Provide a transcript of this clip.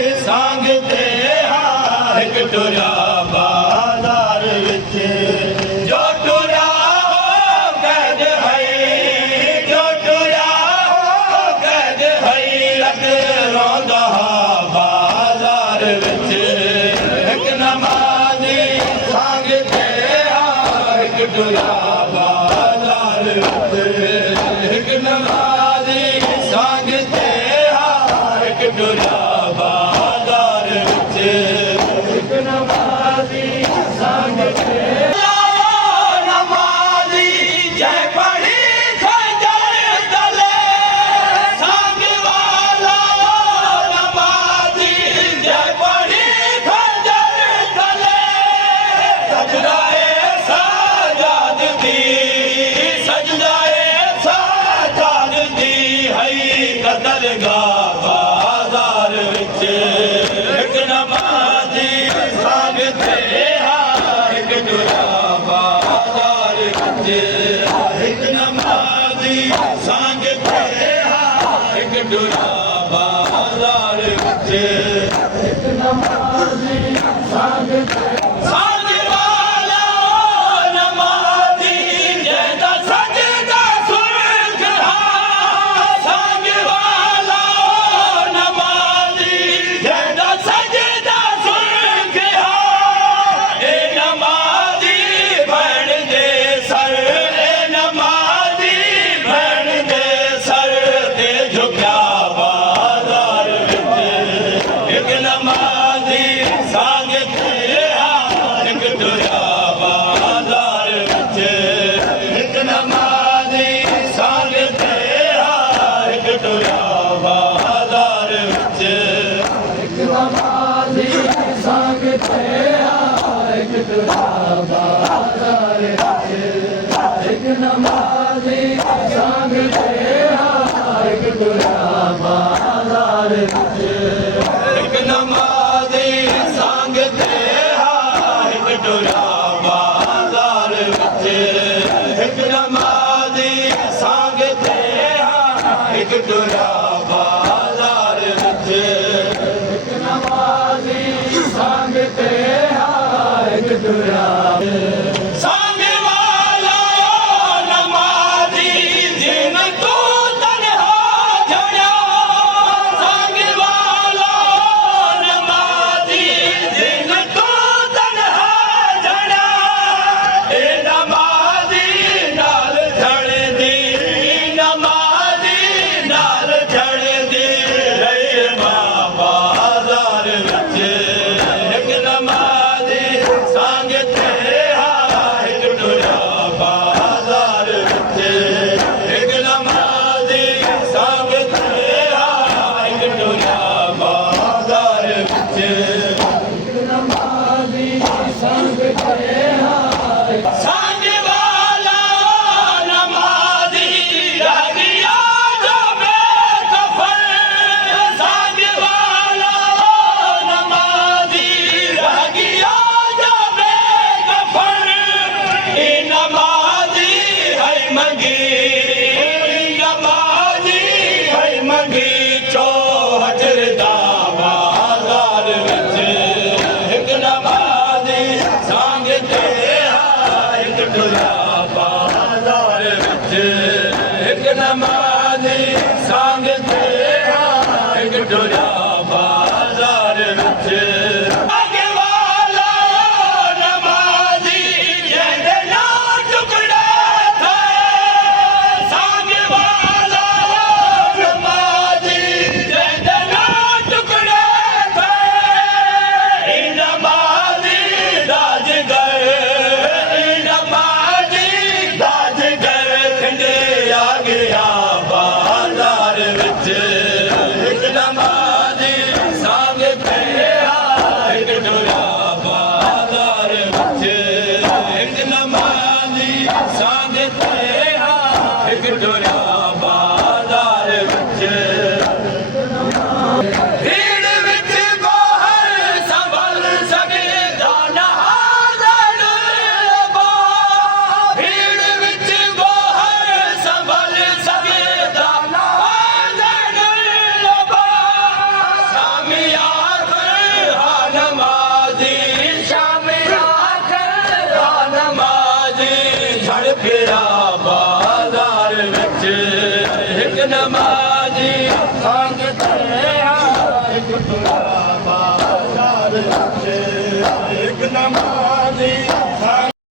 संग ते एक टुरा बाजार विच जो टुरा हो कैद है जो टुरा हो कैद है लग रोंदा बाजार विच एक नमाज़ी संग ते एक टुरा बाजार विच एक नमाज़ी संग ते एक टुरा बाजार विच एक नमाज़ी संग ते नमाज़ी जय पढ़ी खंजर तले संग वाला नमाज़ी जय पढ़ी खंजर तले सजदाए साजाद दी सजदाए साजाद दी है कदरगाह बाजार विच एक नमाज़ी संग ते एक टुरा बाजार विच एक नमाज़ी संग ते एक टुरा बाजार विच एक नमाज़ी संग ते संग वाला नमाज़ी जैदा सजदा सुर्ख संग वाला नमाज़ी जैदा सजदा सुर्ख ए नमाज़ी बन दे सर ए नमाज़ी बन दे सर ते झुकिया बाजार विच एक नमाज़ी संग ते एक टुरा बाजार विच एक नमाज़ी संग ते एक टुरा बाजार विच एक नमाज़ी संग ते एक टुरा बाजार विच एक नमाज़ी संग ते एक टुरा बाजार विच एक नमाज़ी संग ते एक टुरा बाजार विच एक नमाज़ी संग ते एक टुरा बाजार विच एक नमाज़ी संग ते एक टुरा संग वाला नमाज़ी जिन तू तन्हा झड़ा संग वाला नमाज़ी ਇੱਕ ਨਮਾਜ਼ੀ ਸੰਗ ਤੇਰਾ ਇੱਕ ਤੁਰਾ ਬਾਜ਼ਾਰ ਵਿੱਚ ਇੱਕ ਨਮਾਜ਼